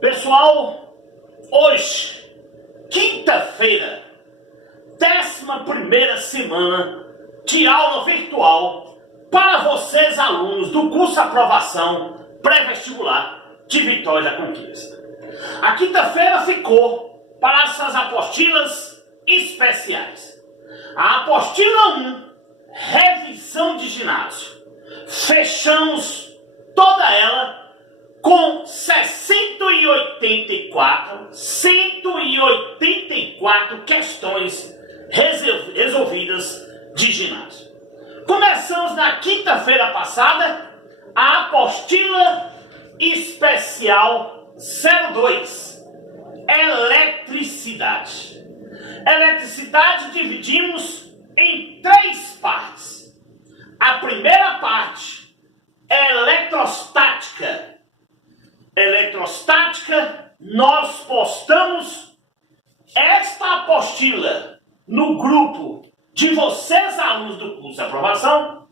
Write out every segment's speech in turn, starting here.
Pessoal, hoje, quinta-feira, 11ª semana de aula virtual para vocês, alunos do curso Aprovação Pré-Vestibular de Vitória da Conquista. A quinta-feira ficou para essas apostilas especiais. A apostila 1, revisão de ginásio. Fechamos toda ela com 184 questões resolvidas de ginásio. Começamos na quinta-feira passada a apostila especial 02, eletricidade. Eletricidade dividimos em 3 partes. A primeira parte é eletrostática. Eletrostática, nós postamos esta apostila no grupo de vocês, alunos do curso de aprovação,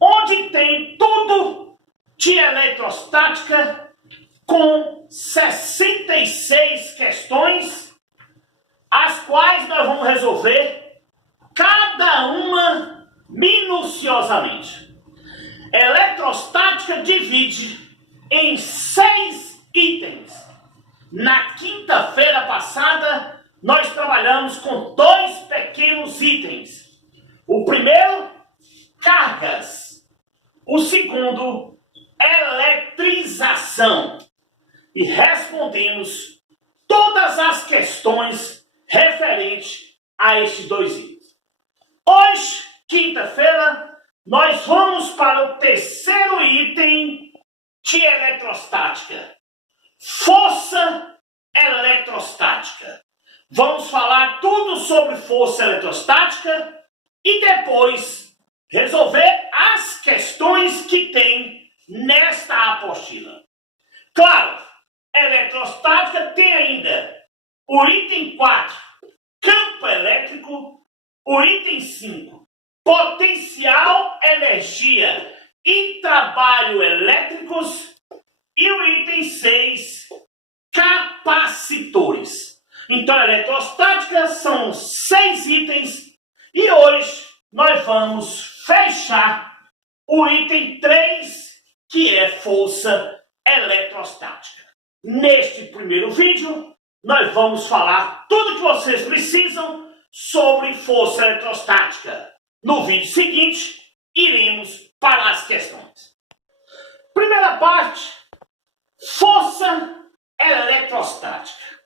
onde tem tudo de eletrostática com 66 questões, as quais nós vamos resolver cada uma minuciosamente. Eletrostática divide em 6 itens. Na quinta-feira passada, nós trabalhamos com 2 pequenos itens. O primeiro, cargas. O segundo, eletrização. E respondemos todas as questões referentes a estes 2 itens. Hoje, quinta-feira, nós vamos para o terceiro item de eletrostática. Força eletrostática. Vamos falar tudo sobre força eletrostática e depois resolver as questões que tem nesta apostila. Claro, eletrostática tem ainda o item 4, campo elétrico, o item 5, potencial, energia e trabalho elétricos, e o item 6, capacitores. Então, eletrostática são 6 itens e hoje nós vamos fechar o item 3, que é força eletrostática. Neste primeiro vídeo, nós vamos falar tudo que vocês precisam sobre força eletrostática. No vídeo seguinte, iremos para as questões. Primeira parte, força eletrostática.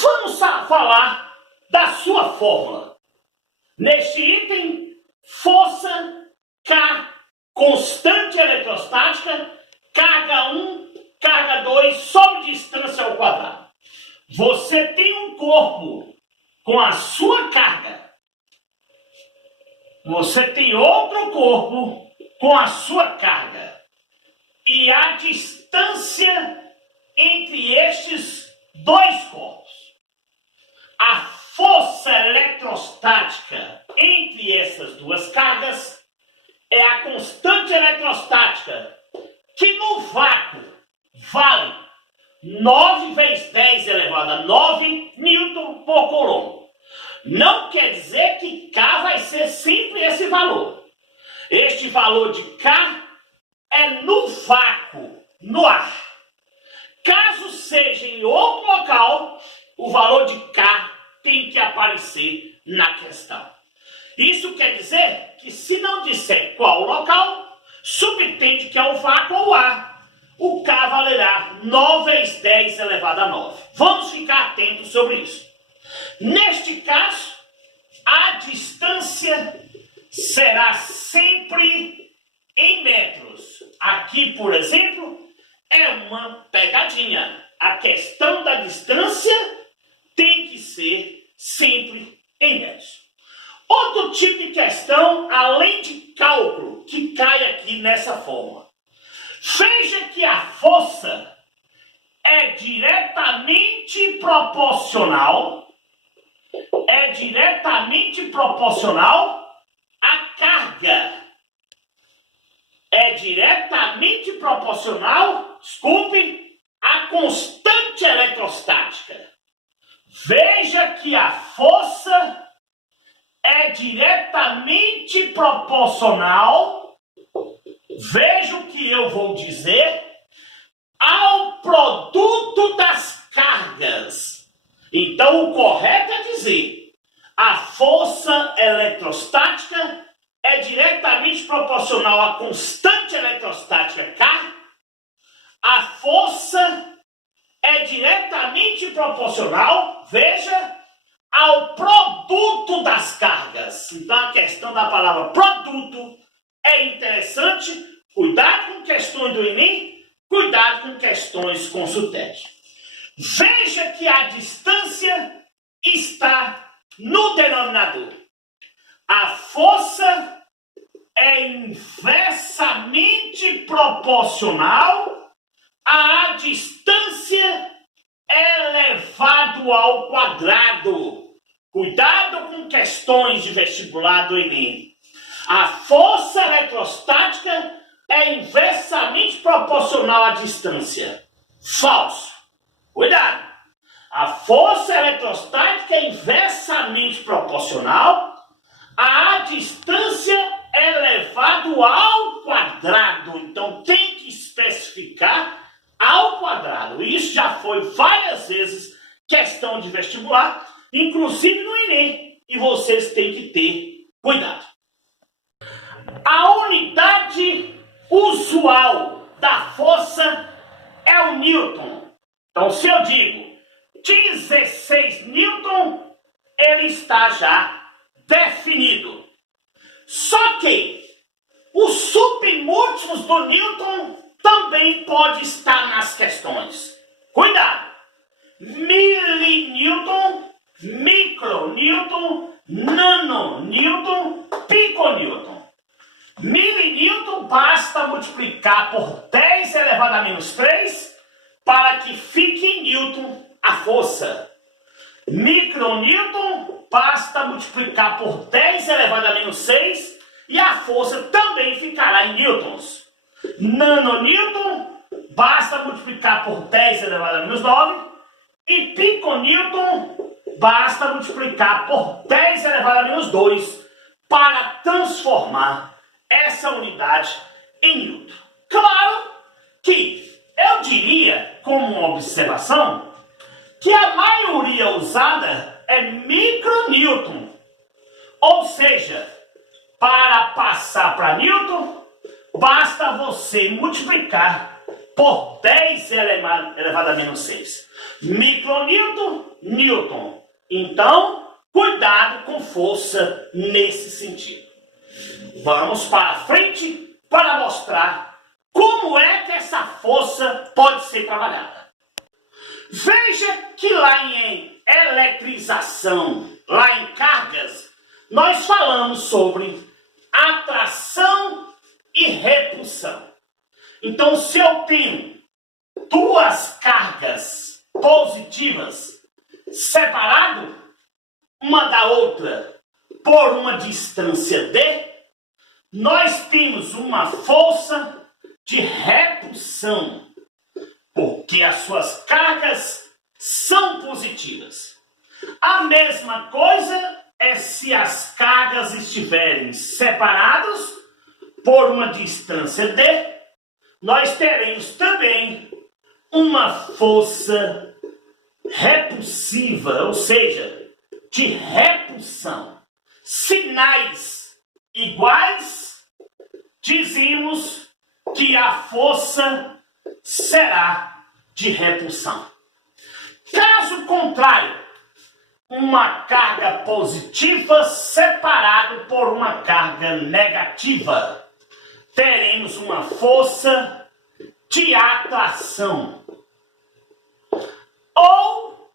Vamos falar da sua fórmula. Neste item, força K, constante eletrostática, carga 1, carga 2, sobre distância ao quadrado. Você tem um corpo com a sua carga. Você tem outro corpo com a sua carga. E a distância entre estes 2 corpos. A força eletrostática entre essas 2 cargas é a constante eletrostática, que no vácuo vale 9 vezes 10 elevado a 9 newton por coulomb. Não quer dizer que K vai ser sempre esse valor. Este valor de K é no vácuo, no ar. Caso seja em outro local, o valor de K tem que aparecer na questão. Isso quer dizer que, se não disser qual o local, subentende que é o vácuo ou o ar. O K valerá 9 vezes 10 elevado a 9. Vamos ficar atentos sobre isso. Neste caso, a distância será sempre em metros. Aqui, por exemplo, é uma pegadinha. A questão da distância tem que ser sempre em metros. Outro tipo de questão, além de cálculo, que cai aqui nessa forma. Veja que a força é diretamente proporcional à carga. É diretamente proporcional, à constante que a força é diretamente proporcional, veja o que eu vou dizer, ao produto das cargas. Então, o correto é dizer, a força eletrostática é diretamente proporcional à constante eletrostática K. A força é diretamente proporcional, veja, ao produto das cargas. Então, a questão da palavra produto é interessante. Cuidado com questões do Enem, cuidado com questões com SUTEP. Veja que a distância está no denominador. A força é inversamente proporcional à distância elevado ao quadrado. Cuidado com questões de vestibular do Enem. A força eletrostática é inversamente proporcional à distância. Falso. Cuidado. A força eletrostática é inversamente proporcional à distância elevado ao quadrado. Então tem que especificar ao quadrado. Isso já foi várias vezes questão de vestibular, inclusive no Enem. E vocês têm que ter cuidado. A unidade usual da força é o Newton. Então, se eu digo 16 Newton, ele está já definido. Só que os submúltiplos do Newton também pode estar nas questões. Cuidado! Milinewton, micronewton, nanonewton, piconewton. Milinewton basta multiplicar por 10 elevado a menos 3 para que fique em Newton a força. Micronewton basta multiplicar por 10 elevado a menos 6 e a força também ficará em newtons. Nanonewton basta multiplicar por 10 elevado a menos 9 e piconewton basta multiplicar por 10 elevado a menos 2 para transformar essa unidade em newton. Claro que eu diria, como uma observação, que a maioria usada é micronewton. Ou seja, para passar para newton, basta você multiplicar por 10 elevado a menos 6. Micronewton, newton. Então, cuidado com força nesse sentido. Vamos para frente para mostrar como é que essa força pode ser trabalhada. Veja que lá em eletrização, lá em cargas, nós falamos sobre atração e repulsão. Então, se eu tenho duas cargas positivas separadas uma da outra por uma distância d, nós temos uma força de repulsão, porque as suas cargas são positivas. A mesma coisa é se as cargas estiverem separadas por uma distância d, nós teremos também uma força repulsiva, ou seja, de repulsão. Sinais iguais, dizemos que a força será de repulsão. Caso contrário, uma carga positiva separada por uma carga negativa, teremos uma força de atração. Ou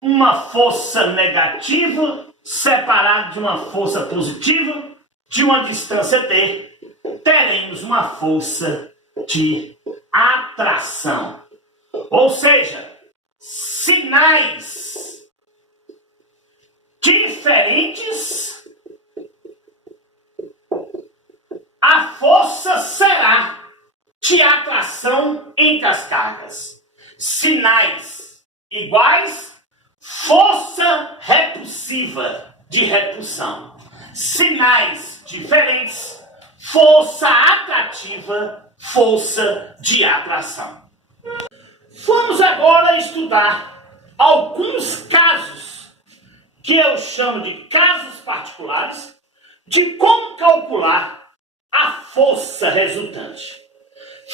uma força negativa separada de uma força positiva de uma distância d, teremos uma força de atração. Ou seja, sinais diferentes, a força será de atração entre as cargas. Sinais iguais, força repulsiva de repulsão. Sinais diferentes, força atrativa, força de atração. Vamos agora estudar alguns casos, que eu chamo de casos particulares, de como calcular a força resultante.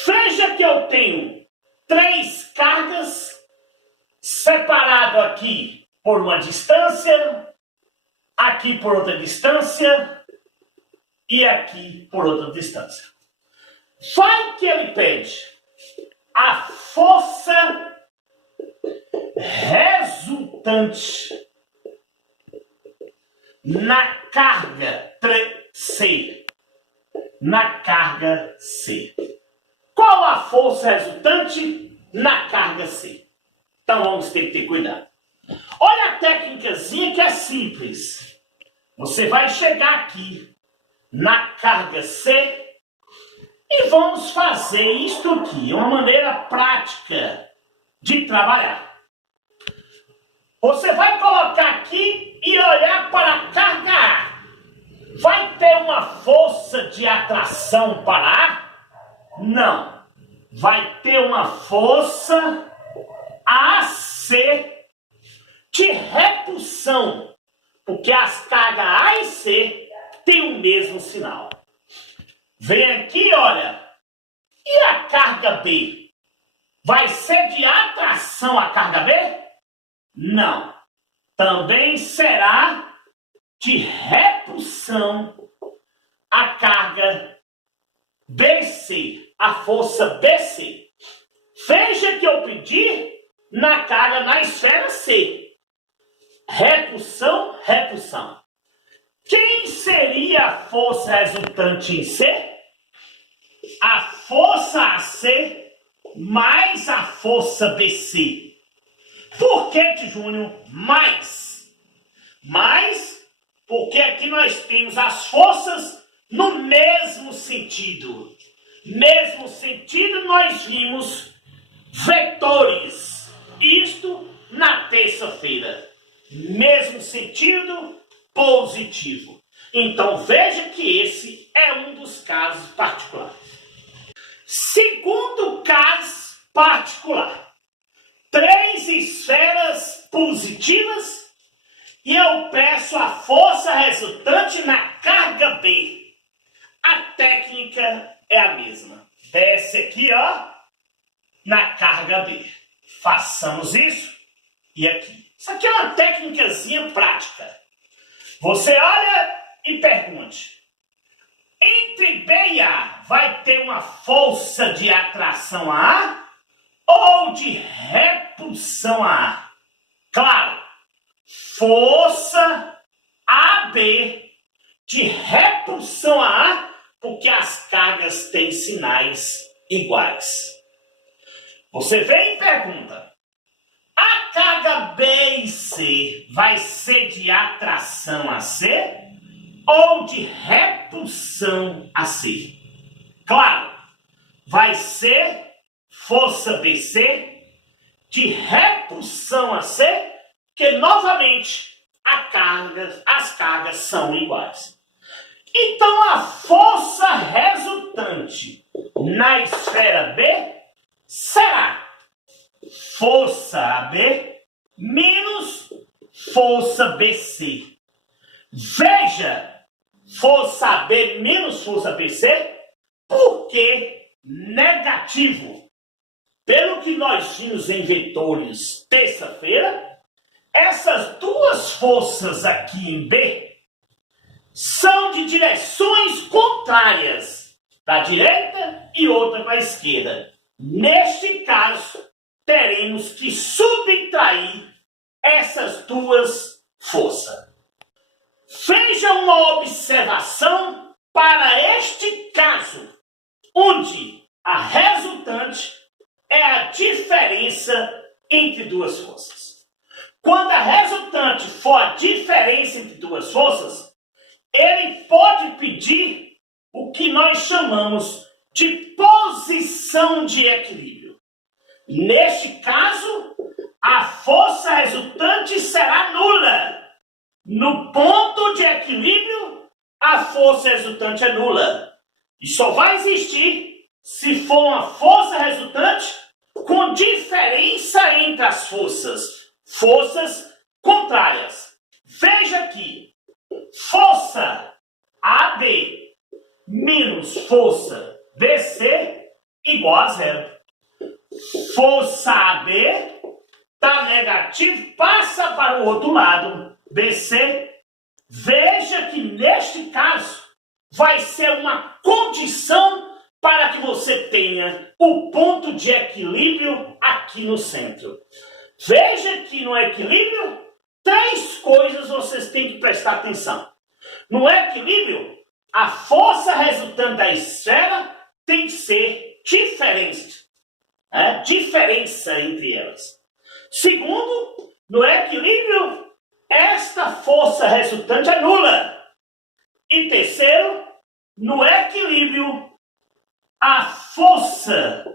Veja que eu tenho 3 cargas, separado aqui por uma distância, aqui por outra distância e aqui por outra distância. Vai que ele pede a força resultante na carga C. Na carga C. Qual a força resultante na carga C? Então vamos ter que ter cuidado. Olha a técnicazinha que é simples. Você vai chegar aqui na carga C e vamos fazer isto aqui, uma maneira prática de trabalhar. Você vai colocar aqui e olhar para a carga A. Vai ter uma força de atração para A? Não. Vai ter uma força AC de repulsão, porque as cargas A e C têm o mesmo sinal. Vem aqui, olha. E a carga B? Vai ser de atração a carga B? Não. Também será de repulsão a carga BC, a força BC. Veja que eu pedi na carga na esfera C. Repulsão, repulsão. Quem seria a força resultante em C? A força AC mais a força BC. Por que, Júnior? Mais porque aqui nós temos as forças no mesmo sentido. Mesmo sentido, nós vimos vetores. Isto na terça-feira. Mesmo sentido, positivo. Então veja que esse é um dos casos particulares. Segundo caso particular. 3 esferas positivas e eu peço a força resultante na carga B. A técnica é a mesma. Desce aqui, ó, na carga B. Façamos isso e aqui. Isso aqui é uma técnicazinha prática. Você olha e pergunte. Entre B e A, vai ter uma força de atração a A ou de repulsão a A? Claro, força AB de repulsão a A, porque as cargas têm sinais iguais. Você vem e pergunta, a carga B e C vai ser de atração a C ou de repulsão a C? Claro, vai ser força BC de repulsão a C, que novamente as cargas são iguais. Então a força resultante na esfera B será força AB menos força BC. Veja, força AB menos força BC, porque negativo. Pelo que nós vimos em vetores terça-feira, essas duas forças aqui em B são de direções contrárias, da direita e outra para a esquerda. Neste caso, teremos que subtrair essas duas forças. Veja uma observação para este caso, onde a resultante é a diferença entre duas forças. Quando a resultante for a diferença entre duas forças, ele pode pedir o que nós chamamos de posição de equilíbrio. Neste caso, a força resultante força resultante é nula. E só vai existir se for uma força resultante com diferença entre as forças contrárias. Veja aqui, força AB menos força BC igual a zero. Força AB está negativo, passa para o outro lado, BC. Veja que neste caso vai ser uma condição para que você tenha o ponto de equilíbrio aqui no centro. Veja que no equilíbrio, três coisas vocês têm que prestar atenção. No equilíbrio, a força resultante da esfera tem que ser diferente. Diferença entre elas. Segundo, no equilíbrio, esta força resultante é nula. E terceiro, no equilíbrio, a força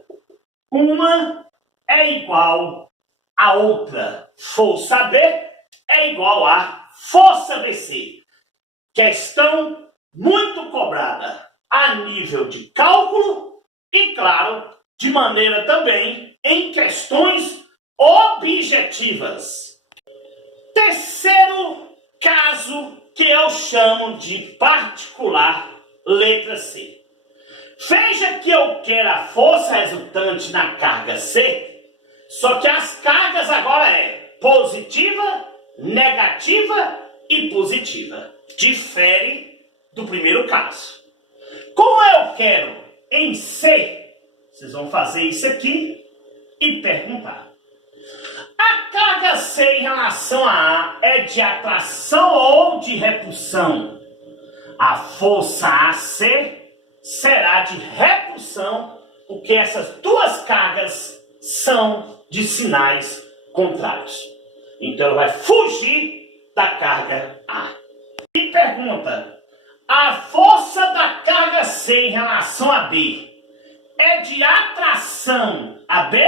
uma é igual à outra. Força B é igual à força BC. Questão muito cobrada a nível de cálculo e, claro, de maneira também em questões objetivas. Terceiro caso que eu chamo de particular, letra C. Veja que eu quero a força resultante na carga C, só que as cargas agora é positiva, negativa e positiva. Difere do primeiro caso. Como eu quero em C, vocês vão fazer isso aqui e perguntar. A carga C em relação a A é de atração ou de repulsão? A força AC será de repulsão, porque essas duas cargas são de sinais contrários. Então ela vai fugir da carga A. E pergunta, a força da carga C em relação a B é de atração a B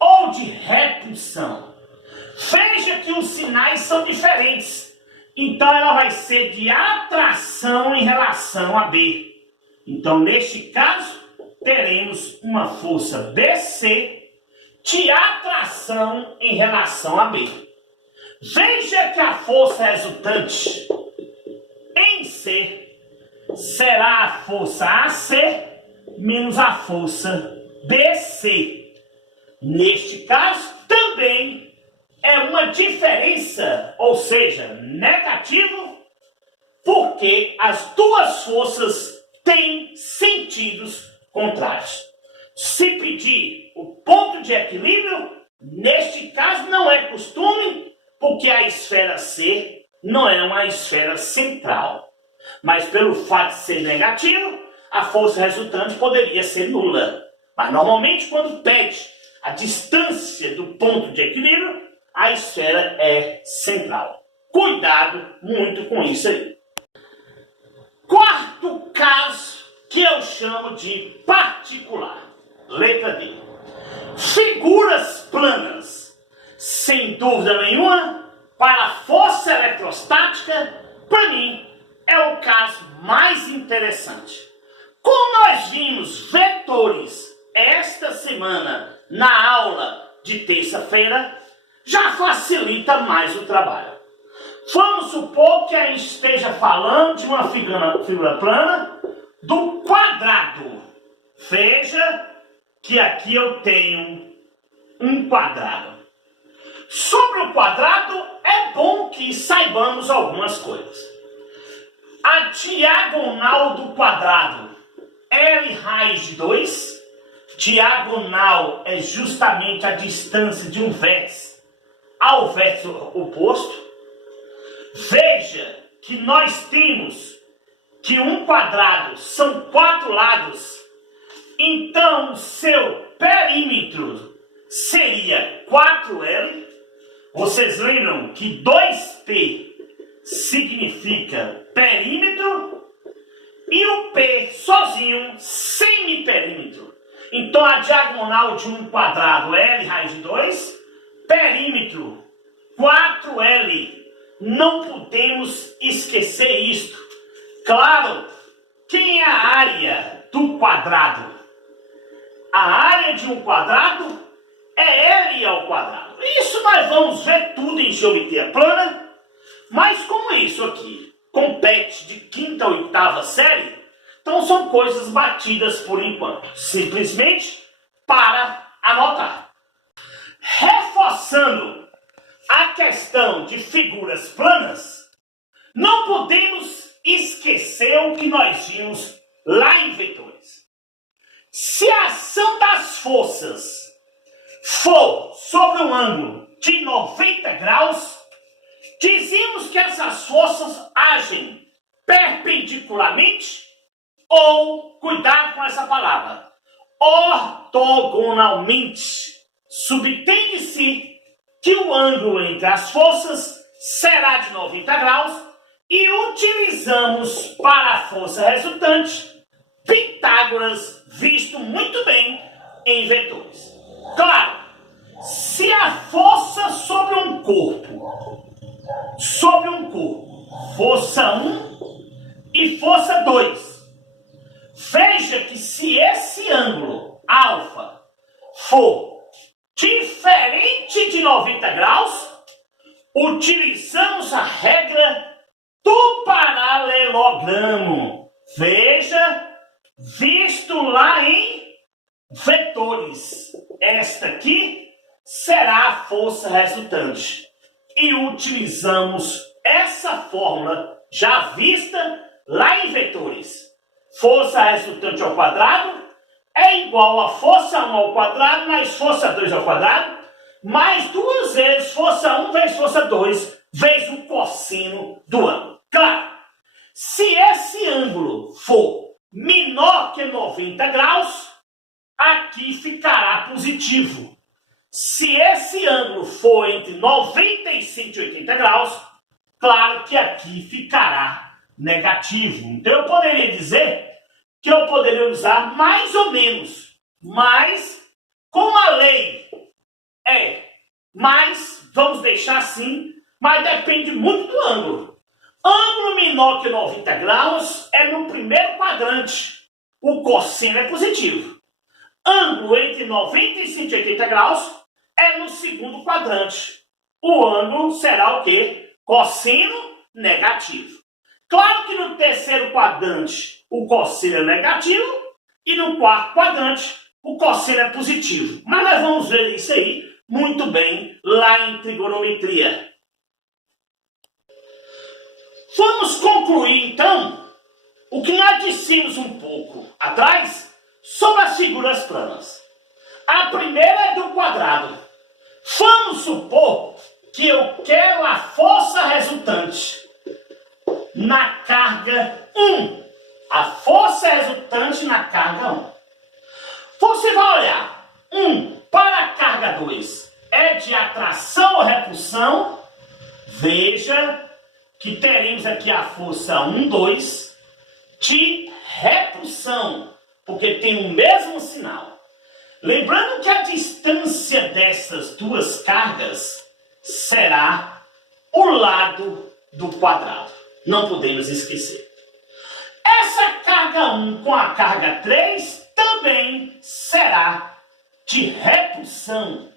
ou de repulsão? Veja que os sinais são diferentes. Então ela vai ser de atração em relação a B. Então, neste caso, teremos uma força BC de atração em relação a B. Veja que a força resultante em C será a força AC menos a força BC. Neste caso, também é uma diferença, ou seja, negativo, porque as duas forças têm sentidos contrários. Se pedir o ponto de equilíbrio, neste caso não é costume, porque a esfera C não é uma esfera central. Mas pelo fato de ser negativo, a força resultante poderia ser nula. Mas normalmente quando pede a distância do ponto de equilíbrio, a esfera é central. Cuidado muito com isso aí. Quarto caso que eu chamo de particular. Letra D. Figuras planas. Sem dúvida nenhuma, para a força eletrostática, para mim, é o caso mais interessante. Como nós vimos vetores esta semana na aula de terça-feira, já facilita mais o trabalho. Vamos supor que a gente esteja falando de uma figura plana do quadrado. Veja que aqui eu tenho um quadrado. Sobre o quadrado, é bom que saibamos algumas coisas. A diagonal do quadrado, L raiz de 2. Diagonal é justamente a distância de um vértice ao vértice oposto. Veja que nós temos que um quadrado são 4 lados. Então, seu perímetro seria 4L. Vocês lembram que 2P significa perímetro e o P sozinho, semiperímetro. Então, a diagonal de um quadrado é L raiz de 2, perímetro 4L. Não podemos esquecer isto. Claro, quem é a área do quadrado? A área de um quadrado é L ao quadrado. Isso nós vamos ver tudo em geometria plana, mas como isso aqui compete de quinta a oitava série, então são coisas batidas por enquanto, simplesmente para anotar. Reforçando a questão de figuras planas, não podemos esquecer o que nós vimos lá em vetores. Se a ação das forças for sobre um ângulo de 90 graus, dizemos que essas forças agem perpendicularmente ou, cuidado com essa palavra, ortogonalmente. Subentende-se que o ângulo entre as forças será de 90 graus e utilizamos para a força resultante Pitágoras, visto muito bem em vetores. Claro, se a força sobre um corpo, força 1 e força 2, veja que se esse ângulo alfa for diferente de 90 graus, utilizamos a regra do paralelogramo. Veja, visto lá em vetores. Esta aqui será a força resultante. E utilizamos essa fórmula já vista lá em vetores. Força resultante ao quadrado é igual a força 1 ao quadrado mais força 2 ao quadrado, mais duas vezes força 1 vezes força 2 vezes o cossino do ângulo. Claro, se esse ângulo for menor que 90 graus, aqui ficará positivo. Se esse ângulo for entre 90 e 180 graus, claro que aqui ficará negativo. Então eu poderia dizer que eu poderia usar mais ou menos, mas como a lei é mais, vamos deixar assim, mas depende muito do ângulo. Ângulo menor que 90 graus é no primeiro quadrante. O cosseno é positivo. Ângulo entre 90 e 180 graus é no segundo quadrante. O ângulo será o quê? Cosseno negativo. Claro que no terceiro quadrante o cosseno é negativo e no quarto quadrante o cosseno é positivo. Mas nós vamos ver isso aí muito bem lá em trigonometria. Vamos concluir então o que nós dissemos um pouco atrás sobre as figuras planas. A primeira é do quadrado. Vamos supor que eu quero a força resultante na carga 1. A força resultante na carga 1. Você vai olhar. 1 para a carga 2 é de atração ou repulsão. Veja que teremos aqui a força 1, 2 de repulsão, porque tem o mesmo sinal. Lembrando que a distância dessas duas cargas será o lado do quadrado. Não podemos esquecer. Essa carga 1 com a carga 3 também será de repulsão,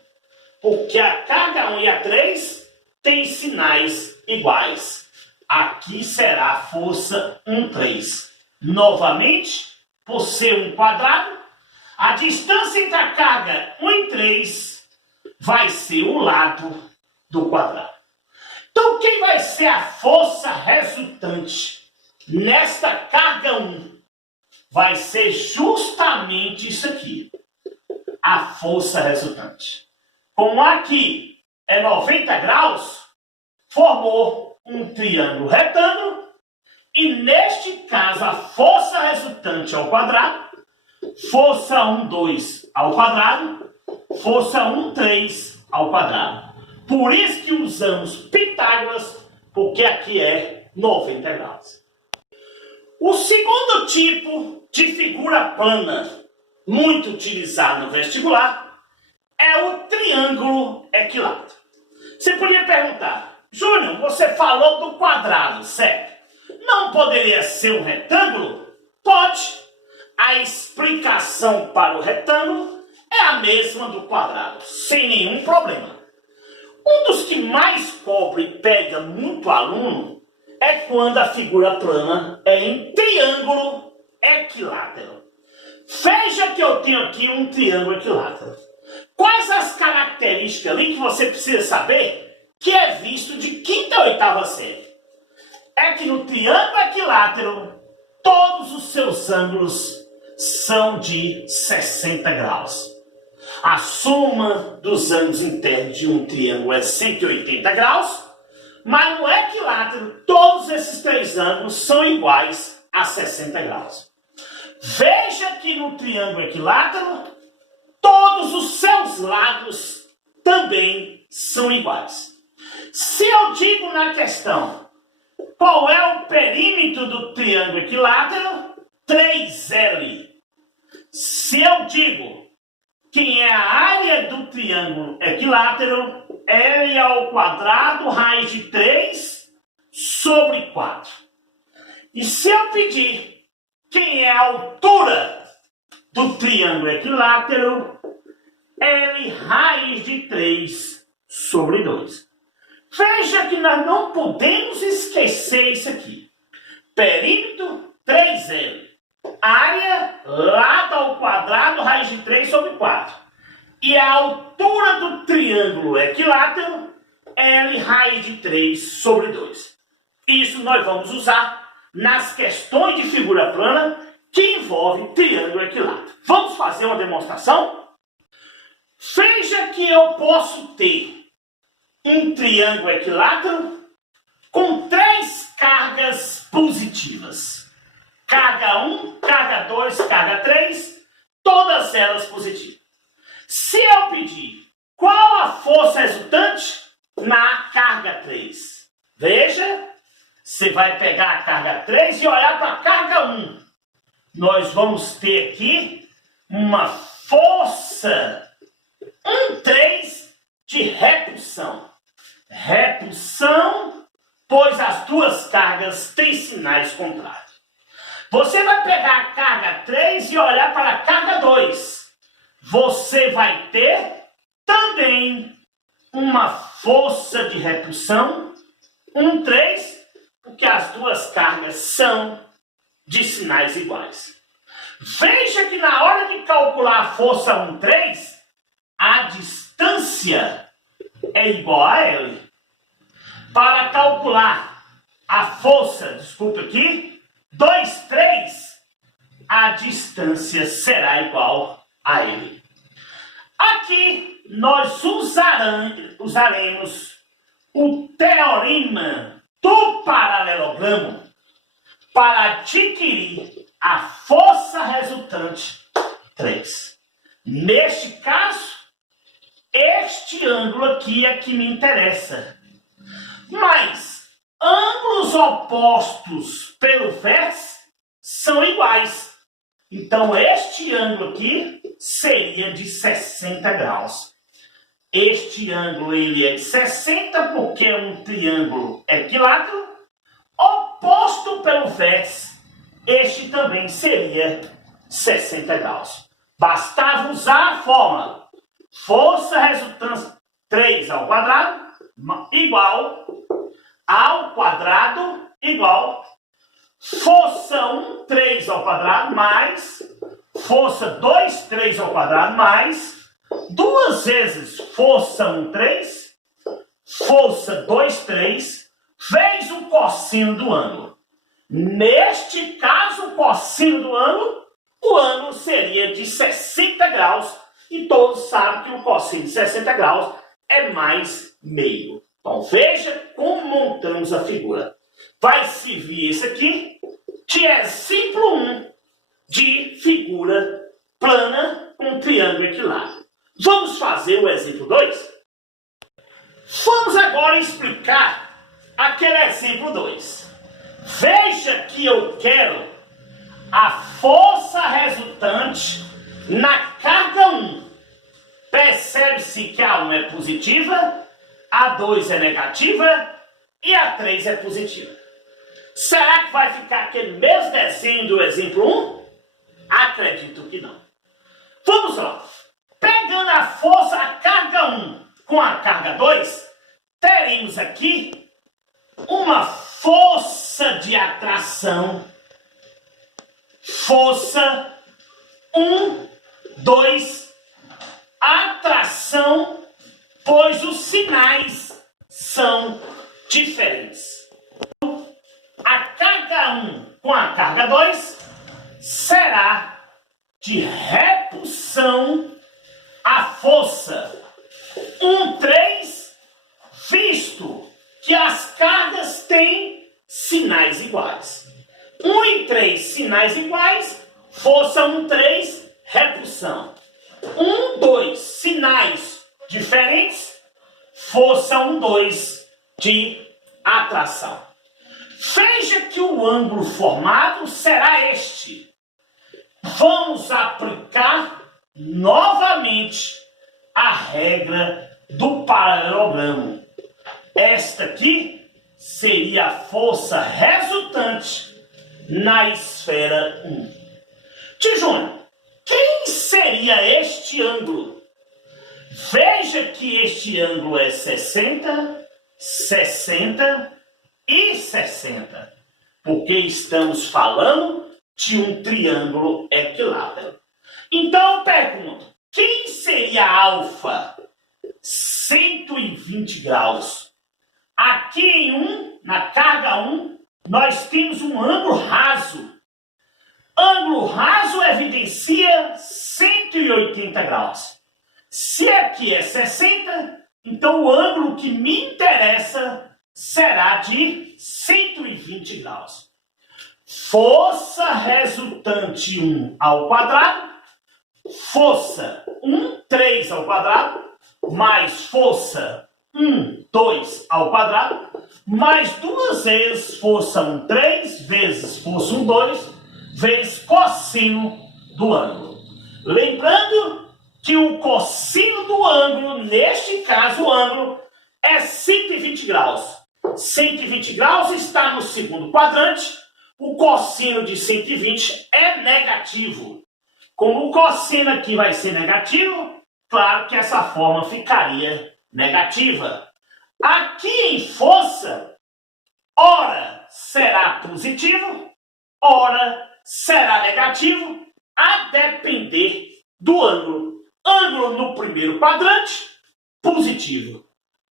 porque a carga 1 e a 3 têm sinais iguais. Aqui será a força 1, 3. Novamente, por ser um quadrado, a distância entre a carga 1 e 3 vai ser o lado do quadrado. Então, quem vai ser a força resultante nesta carga 1? Vai ser justamente isso aqui, a força resultante. Como aqui é 90 graus, formou um triângulo retângulo, e neste caso a força resultante ao quadrado, força 1, 2 ao quadrado, força 1, 3 ao quadrado. Por isso que usamos Pitágoras, porque aqui é 90 graus. O segundo tipo de figura plana, muito utilizado no vestibular, é o triângulo equilátero. Você poderia perguntar, Júnior, você falou do quadrado, certo? Não poderia ser um retângulo? Pode. A explicação para o retângulo é a mesma do quadrado, sem nenhum problema. Um dos que mais cobra e pega muito aluno é quando a figura plana é em triângulo equilátero. Veja que eu tenho aqui um triângulo equilátero. Quais as características ali que você precisa saber que é visto de quinta a oitava série? É que no triângulo equilátero, todos os seus ângulos são de 60 graus. A soma dos ângulos internos de um triângulo é 180 graus, mas no equilátero, todos esses três ângulos são iguais a 60 graus. Veja que no triângulo equilátero, todos os seus lados também são iguais. Se eu digo na questão, qual é o perímetro do triângulo equilátero? 3L. Se eu digo quem é a área do triângulo equilátero, L ao quadrado, raiz de 3 sobre 4. E se eu pedir quem é a altura do triângulo equilátero, L raiz de 3 sobre 2. Veja que nós não podemos esquecer isso aqui. Perímetro 3L. Área lado ao quadrado, raiz de 3 sobre 4. E a altura do triângulo equilátero, L raiz de 3 sobre 2. Isso nós vamos usar nas questões de figura plana que envolve triângulo equilátero. Vamos fazer uma demonstração? Veja que eu posso ter um triângulo equilátero com 3 cargas positivas. Carga 1, carga 2, carga 3, todas elas positivas. Se eu pedir qual a força resultante na carga 3, veja, você vai pegar a carga 3 e olhar para a carga 1. Nós vamos ter aqui uma força 1,3 de repulsão. Repulsão, pois as duas cargas têm sinais contrários. Você vai pegar a carga 3 e olhar para a carga 2. Você vai ter também uma força de repulsão 1,3, porque as duas cargas são de sinais iguais. Veja que na hora de calcular a força 1,3, a distância é igual a L. Para calcular a força, desculpa aqui, 2,3, a distância será igual a L. Aqui nós usaremos o teorema do paralelogramo para adquirir a força resultante 3. Neste caso, este ângulo aqui é que me interessa. Mas ângulos opostos pelo vértice são iguais. Então, este ângulo aqui seria de 60 graus. Este ângulo ele é de 60 porque é um triângulo equilátero. Oposto pelo vértice, este também seria 60 graus. Bastava usar a fórmula. Força resultante 3 ao quadrado igual ao quadrado igual força 1, 3 ao quadrado mais força 2, 3 ao quadrado mais 2 vezes força 1, 3, força 2, 3, vezes o cossino do ângulo. Neste caso, o cossino do ângulo, o ângulo seria de 60 graus e todos sabem que o cossino de 60 graus é mais meio. Então veja como montamos a figura. Vai servir esse aqui de exemplo 1 de figura plana com triângulo equilátero. Vamos fazer o exemplo 2? Vamos agora explicar aquele exemplo 2. Veja que eu quero a força resultante na carga 1. Percebe-se que a 1 é positiva, a 2 é negativa e a 3 é positiva. Será que vai ficar aquele mesmo desenho do exemplo 1? Acredito que não. Vamos lá. Pegando a força, a carga 1 com a carga 2, teremos aqui uma força de atração. Força 1, 2, atração, pois os sinais são diferentes. A carga 1 com a carga 2 será de repulsão à força 1, 3, visto que as cargas têm sinais iguais. 1 e 3, sinais iguais, força 1, 3, repulsão. 1, 2, sinais diferentes, força 1, 2 de atração. Veja que o ângulo formado será este. Vamos aplicar novamente a regra do paralelogramo. Esta aqui seria a força resultante na esfera 1. Tio Júnior, quem seria este ângulo? Veja que este ângulo é 60, 60 e 60, porque estamos falando de um triângulo equilátero. Então eu pergunto, quem seria alfa? 120 graus. Aqui em na carga 1, nós temos um ângulo raso. Ângulo raso evidencia 180 graus. Se aqui é 60, então o ângulo que me interessa será de 120 graus. Força resultante 1 ao quadrado, força 1, 3 ao quadrado, mais força 1, 2 ao quadrado, mais 2 vezes força 1, 3, vezes força 1, 2, vezes cossino do ângulo. Lembrando que o cossino do ângulo, neste caso o ângulo, é 120 graus. 120 graus está no segundo quadrante, o cossino de 120 é negativo. Como o cossino aqui vai ser negativo, claro que essa forma ficaria negativa. Aqui em força, ora será positivo, ora será negativo, a depender do ângulo. Ângulo no primeiro quadrante, positivo.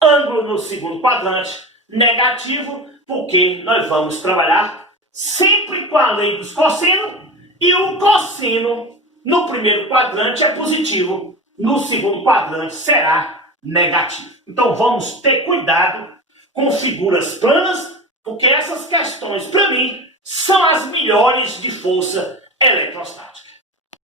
Ângulo no segundo quadrante, negativo, porque nós vamos trabalhar sempre com a lei dos cossinos, e o cossino no primeiro quadrante é positivo, no segundo quadrante será negativo. Então vamos ter cuidado com figuras planas, porque essas questões, para mim, são as melhores de força eletrostática.